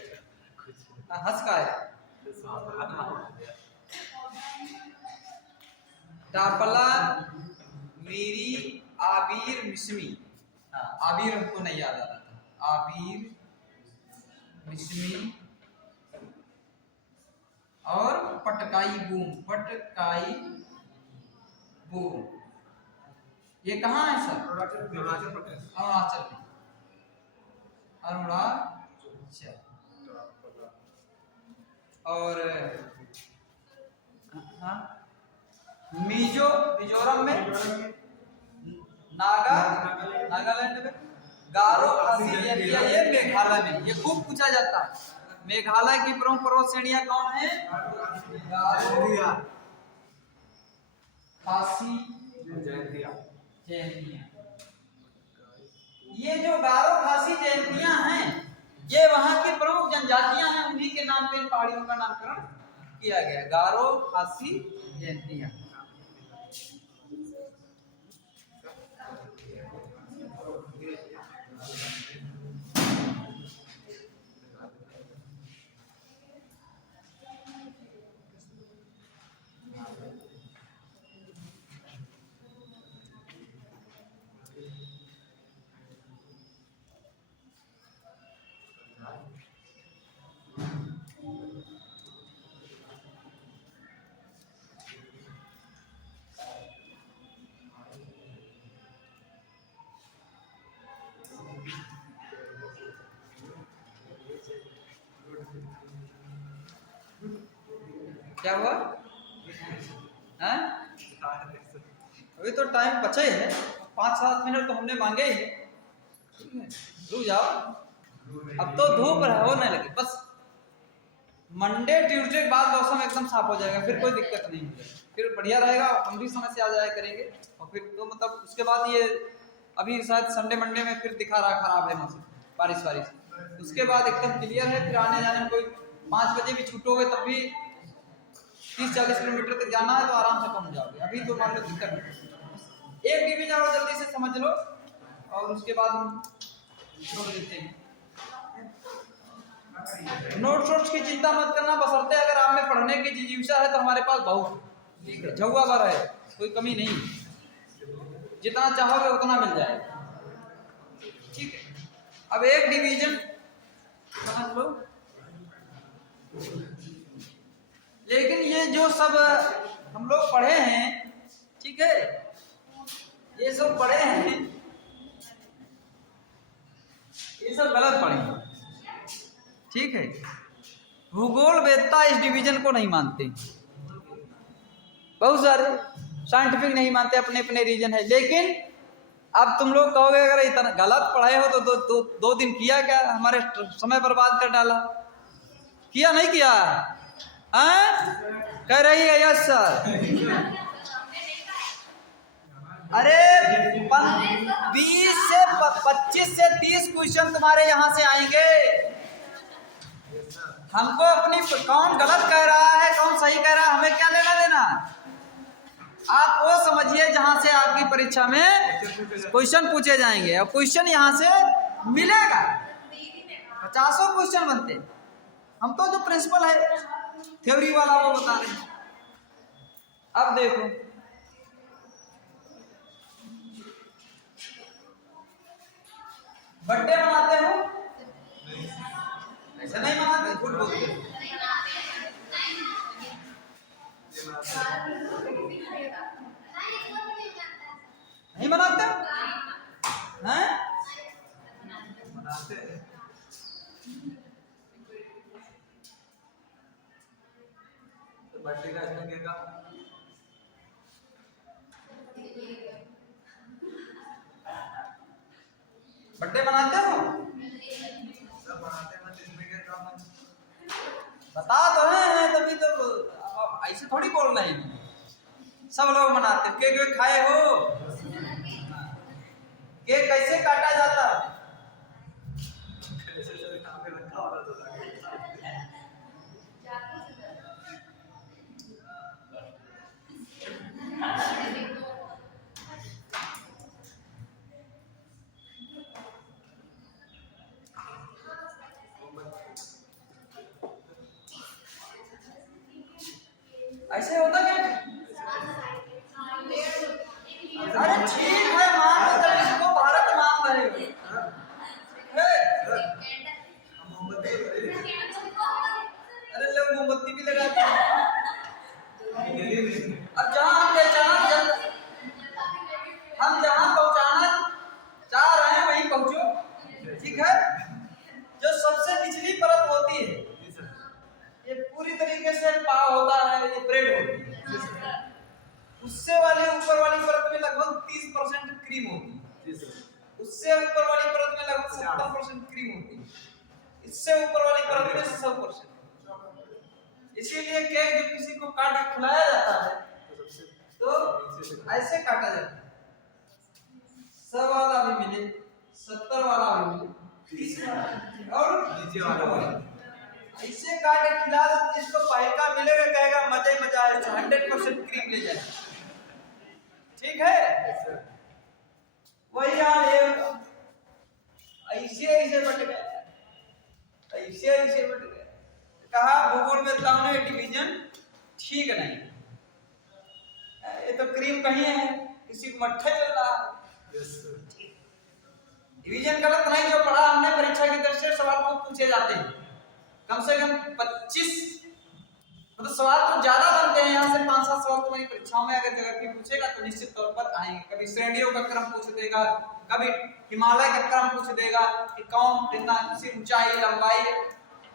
हंस का है, टापला मीरी आबिर मिस्मी, आबिर हमको नहीं याद आ रहा था, आबिर मिस्मी और पटकाई बूम, पटकाई बूम, ये कहाँ है सर? अरुणाचल प्रदेश, अरुणाचल में, अरुणाचल। और हाँ, मिजोरम में, नागालैंड में, गारो खासी जयंतिया, ये मेघालय में, ये खूब पूछा जाता है। मेघालय की प्रमुख पर्वत श्रेणियां कौन है? गारो खासी जयंतिया। ये जो गारो खासी जयंतियां हैं, ये वहां की प्रमुख जनजातियां हैं, उन्हीं के नाम पे इन पहाड़ियों का नामकरण किया गया, गारो खासी जयंतियां। क्या हुआ? हैं? अभी तो टाइम बचे है, 5-7 मिनट तो हमने मांगे ही है। रुक जाओ, अब तो धूप होने लगी। बस मंडे ट्यूसडे के बाद मौसम एकदम साफ हो जाएगा, फिर कोई दिक्कत नहीं होगी, फिर बढ़िया रहेगा। हम भी समय से आ जाया करेंगे और फिर तो मतलब उसके बाद ये अभी शायद संडे मंडे में फिर दिखा रहा खराब है मौसम, बारिश वारिश। उसके बाद एकदम क्लियर है, फिर आने जाने में कोई 5 बजे भी छूटोगे तब भी 30-40 किलोमीटर तक जाना है तो आराम से पहुंच जाओगे। अभी तो मान लो दिक्कत है। एक डिवीजन और जल्दी से समझ लो और उसके बाद हम छोड़ देते हैं। नोट्स की चिंता मत करना, बशर्ते अगर आप में पढ़ने की जिज्ञासा है तो हमारे पास बहुत झुआ भर है, कोई कमी नहीं, जितना चाहोगे उतना मिल जाएगा। ठीक है, अब एक डिवीजन समझ लो। लेकिन ये जो सब हम लोग पढ़े हैं, ठीक है, ये सब पढ़े हैं, ये सब गलत पढ़े। ठीक है, भूगोल वेदता इस डिवीजन को नहीं मानते, बहुत सारे साइंटिफिक नहीं मानते, अपने अपने रीजन है। लेकिन अब तुम लोग कहोगे अगर इतना गलत पढ़े हो तो दो दिन किया क्या, हमारे समय बर्बाद कर डाला, किया नहीं किया? कह रही है यस सर। अरे 20 से 25 से 30 क्वेश्चन तुम्हारे यहाँ से आएंगे। हमको अपनी कौन गलत कह रहा है कौन सही कह रहा है हमें क्या लेना देना। आप वो समझिए जहां से आपकी परीक्षा में क्वेश्चन पूछे जाएंगे और क्वेश्चन यहाँ से मिलेगा। 50 क्वेश्चन बनते हैं। हम तो जो प्रिंसिपल है थ्योरी वाला वो बता रहे हैं। अब देखो, बर्थडे मनाते हो? ऐसा नहीं मनाते, झूठ बोलते हो। नहीं मनाते हो? हैं? मनाते हैं। तो बर्थडे का इसमें क्या काम? बर्थडे मनाते हो? सब मनाते हैं, मतलब इसमें क्या काम है? बता तो रहे हैं, तभी तो ऐसे थोड़ी बोल रहे हैं। सब लोग मनाते। केक वेक खाए हो? केक कैसे काटा जाता? ऐसे होता क्या? अरे ठीक है, मान लो जब इसको भारत मान रहे हो। अरे लोग मोमबत्ती भी लगाते हैं। अब हम जहाँ पहुँचाना चाह रहे हैं वहीं पहुँचो। ठीक है, जो सबसे निचली परत होती है, ये पूरी तरीके से पाव होता है, ये ब्रेड होती है। उससे वाली ऊपर वाली परत में लगभग 30% क्रीम होती है। उससे ऊपर वाली परत में लगभग 70% क्रीम होती है। इससे ऊपर वाली परत में 100%। इसीलिए केक जब किसी को काट के खिलाया जाता है तो ऐसे काटा जाता है। 100 वाला भी मिले, 70 वाला भी मिले, 30 वाला और नीचे वाला ऐसे काट के खिला दो। जिसको पहला मिलेगा कहेगा मजा ही मजा है, 100% क्रीम ले जाए। ठीक है, वही यार ऐसे ऐसे बट गए, ऐसे ऐसे बट गए। कहा भूगोल में ताऊ डिवीजन ठीक नहीं, ये तो क्रीम कहीं है, किसी को मट्ठे मिल रहा है। डिवीजन गलत नहीं, जो पढ़ा हमने परीक्षा की तरफ से सवाल को पूछे जाते हैं कम से कम 25, मतलब सवाल तो ज्यादा बनते हैं। यहाँ से 5-7 सवाल तो मेरी परीक्षाओं में अगर ज्योग्राफी पूछेगा तो निश्चित तौर पर आएंगे। कभी श्रेणियों का क्रम पूछ देगा, कभी हिमालय का क्रम पूछ देगा कि कौन कितना किसी ऊंचाई लंबाई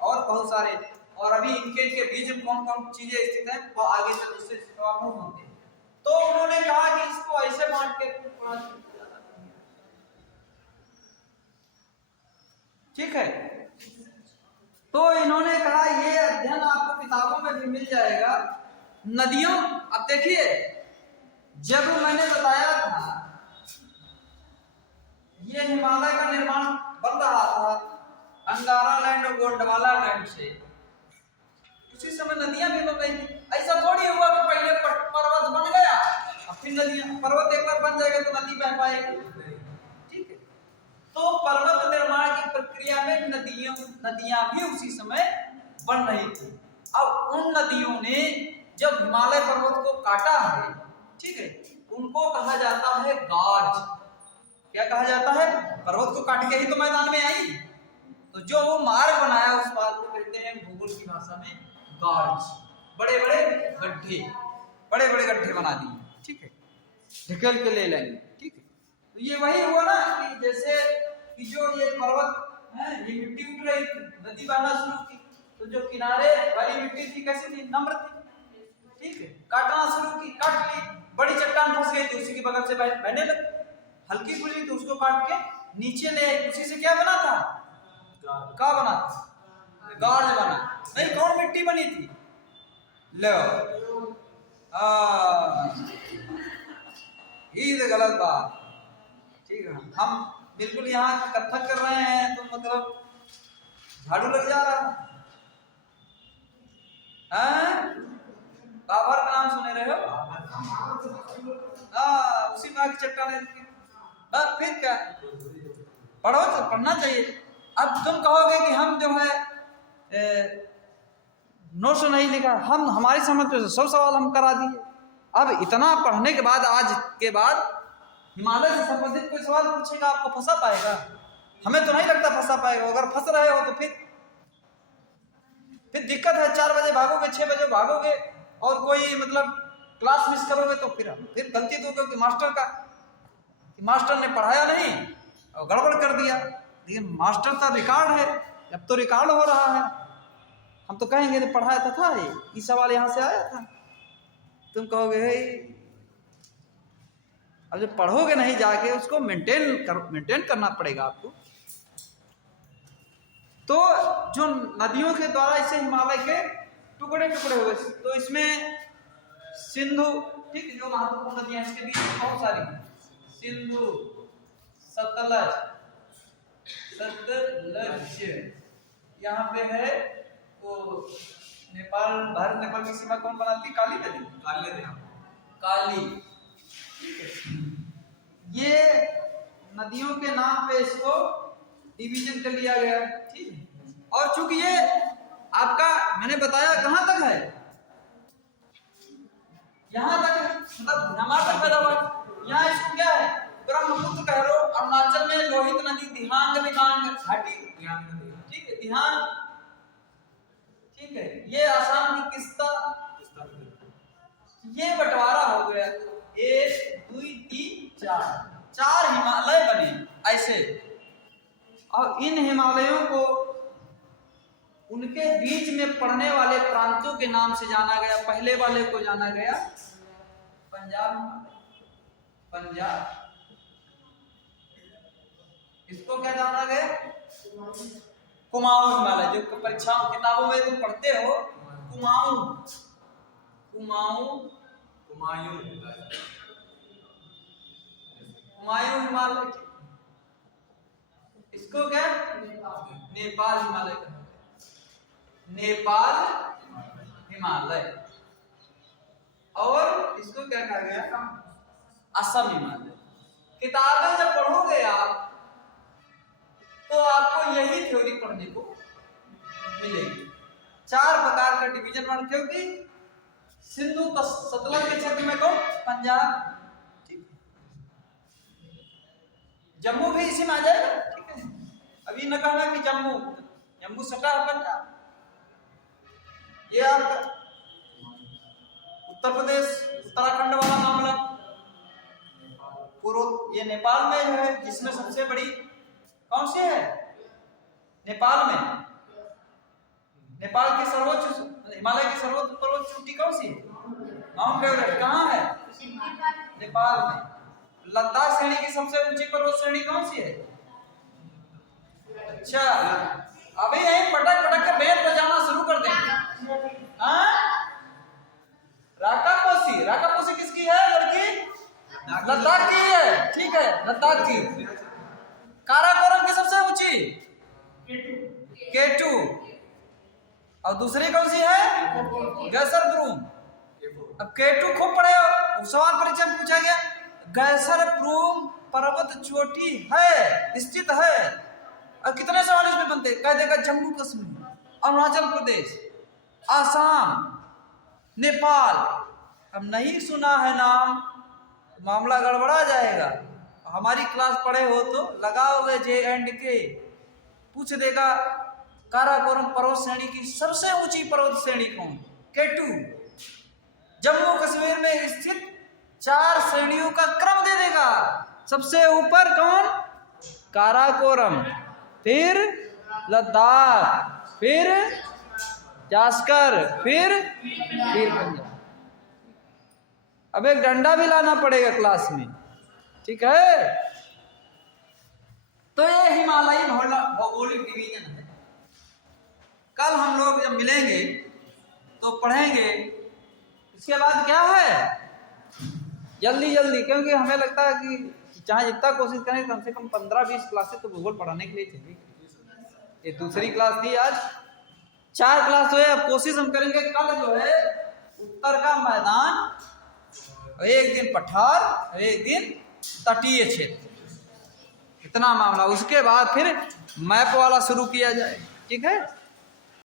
और बहुत सारे और अभी इनके बीच में कौन कौन चीजें स्थित है वो आगे चल उससे प्रॉब्लम होते हैं। तो उन्होंने कहा कि इसको ऐसे बांट के ठीक है। तो इन्होंने कहा ये अध्ययन आपको किताबों में भी मिल जाएगा। नदियों, अब देखिए जब मैंने बताया था ये हिमालय का निर्माण बन रहा था अंगारा लैंड और गोंडवाना लैंड से, उसी समय नदियां भी बन रही थी। ऐसा थोड़ी हुआ कि पहले पर्वत बन गया और फिर नदियां, पर्वत एक बार बन जाएगा तो नदी बह पाएगी, ठीक है। तो पर्वत निर्माण की प्रक्रिया में नदियां भी उसी समय बन रही थी। अब उन नदियों ने जब हिमालय पर्वत को काटा है, ठीक है, उनको कहा जाता है गार्ज। क्या कहा जाता है? पर्वत को काट के ही तो मैदान में आई, तो जो वो मार्ग बनाया उस मार्ग को कहते हैं भूगोल की भाषा में गार्ज। बड़े बड़े गड्ढे बना दिए, ठीक है, ढकेल के ले लेंगे, ठीक है। तो ये वही हुआ ना कि जैसे कि जो ये पर्वत है ये मिट्टी उठ रही थी, नदी बहना शुरू की, तो जो किनारे वाली मिट्टी थी कैसी थी? नम्र थी, ठीक है। काटना शुरू की, काट ली, बड़ी चट्टान फंस गई थी, उसी के बगल से बहने लगी, हल्की खुली तो उसको काट के नीचे ले आई, उसी से क्या बना था? क्या बना था? गार्ज बना। नहीं, कौन मिट्टी बनी थी? लो ये तो गलत बात, ठीक है। हम बिल्कुल यहाँ कथक कर रहे हैं तो मतलब झाड़ू लग जा रहा है। बाबर का नाम सुने रहे हो? उसी में आगे चट्टान, फिर क्या पढ़ो तो पढ़ना चाहिए। अब तुम कहोगे कि हम जो है नोट्स नहीं लिखा, हम हमारी समझ पे 100 सवाल हम करा दिए। अब इतना पढ़ने के बाद, आज के बाद हिमालय से संबंधित कोई सवाल पूछेगा आपको फंसा पाएगा? हमें तो नहीं लगता फंसा पाएगा। अगर फंस रहे हो तो फिर दिक्कत है। 4 बजे भागोगे, 6 बजे भागोगे और कोई मतलब क्लास मिस करोगे तो फिर गलती दोगे कि मास्टर ने पढ़ाया नहीं और गड़बड़ कर दिया। लेकिन मास्टर का रिकॉर्ड है, अब तो रिकॉर्ड हो रहा है, हम तो कहेंगे तो पढ़ाया था ये सवाल यहाँ से आया था। तुम कहोगे अब जब पढ़ोगे नहीं जाके उसको मेंटेन करना पड़ेगा आपको। तो जो नदियों के द्वारा इसे हिमालय के टुकड़े हुए, तो इसमें सिंधु, ठीक, जो महत्वपूर्ण नदियां इसके बीच में बहुत सारी हैं, सिंधु, सतलज यहाँ पे है। तो नेपाल, भारत नेपाल की सीमा कौन बनाती? काली नदी, काली, ठीक है। ये नदियों के नाम पे इसको डिवीजन कर लिया गया, ठीक है। और चूंकि ये आपका मैंने बताया कहां तक है, यहां तक है, मतलब हिमालय पैदा हुआ। यहाँ इसको क्या है? ब्रह्मपुत्र कह लो, अरुणाचल में लोहित नदी, दिहांग घाटी, ठीक है, दिहांग, ठीक है। ये आसाम की किस्ता, ये बंटवारा हो गया। 1 2 3 4 हिमालय बने ऐसे। और इन हिमालयों को उनके बीच में पड़ने वाले प्रांतों के नाम से जाना गया। पहले वाले को जाना गया पंजाब, इसको क्या जाना गया? कुमाऊं हिमालय। जो परीक्षा किताबों में तुम पढ़ते हो, हुमायूं हिमालय, इसको क्या? नेपाल हिमालय का, नेपाल हिमालय। और इसको क्या कहा गया? असम हिमालय। किताबें जब पढ़ोगे आप तो आपको यही थ्योरी पढ़ने को मिलेगी। 4 प्रकार का डिवीजन बन, क्योंकि सिंधु सतलज के क्षेत्र में कौन? पंजाब, ठीक, जम्मू भी इसी में आ जाएगा, ठीक है। अभी न कहना कि जम्मू सटा है पंजाब। ये आपका उत्तर प्रदेश, उत्तराखंड वाला मामला, पूर्व ये नेपाल में जो है, जिसमें सबसे बड़ी कौन सी है? नेपाल में नेपाल की सर्वोच्च हिमालय की सर्वोच्च पर्वत चोटी कौन सी है? Mount Everest. कहाँ है? नेपाल में। लद्दाख श्रेणी की सबसे ऊंची पर्वत श्रेणी कौन सी है? अच्छा, अभी यही पटक पटक के बेल बजाना शुरू कर देंगे। हाँ, राकापोसी। राकापोसी किसकी है लड़की? लद्दाख की है। ठीक है, लद्दाख की। काराकोरम की सबसे ऊंची K2। और दूसरी कौन सी है? गैसरप्रूम। अब K2 खूब पढ़े हो, सवाल परीक्षा में पूछा गया। गैसरप्रूम पर्वत चोटी है, स्थित है। और कितने सवाल इसमें बनते? कह देगा जम्मू कश्मीर, अरुणाचल प्रदेश, आसाम, नेपाल। अब नहीं सुना है नाम, मामला गड़बड़ा जाएगा। हमारी क्लास पढ़े हो तो लगाओगे J&K, पूछ देगा काराकोरम पर्वत श्रेणी की सबसे ऊंची पर्वत श्रेणी कौन? K2। जम्मू कश्मीर में स्थित 4 श्रेणियों का क्रम दे देगा। सबसे ऊपर कौन? काराकोरम, फिर लद्दाख, फिर जास्कर, फिर पंजाब। अब एक डंडा भी लाना पड़ेगा क्लास में, ठीक है? तो ये हिमालयी भौगोलिक डिवीजन है। कल हम लोग जब मिलेंगे तो पढ़ेंगे। इसके बाद क्या है, जल्दी जल्दी, क्योंकि हमें लगता है कि चाहे जितना कोशिश करें कम से कम 15-20 क्लासेस तो भूगोल पढ़ाने के लिए चाहिए। ये दूसरी क्लास थी, आज 4 क्लास तो है। अब कोशिश हम करेंगे कल जो है उत्तर का मैदान, एक दिन पठार, एक दिन तटीय क्षेत्र, इतना मामला। उसके बाद फिर मैप वाला शुरू किया जाए, ठीक है?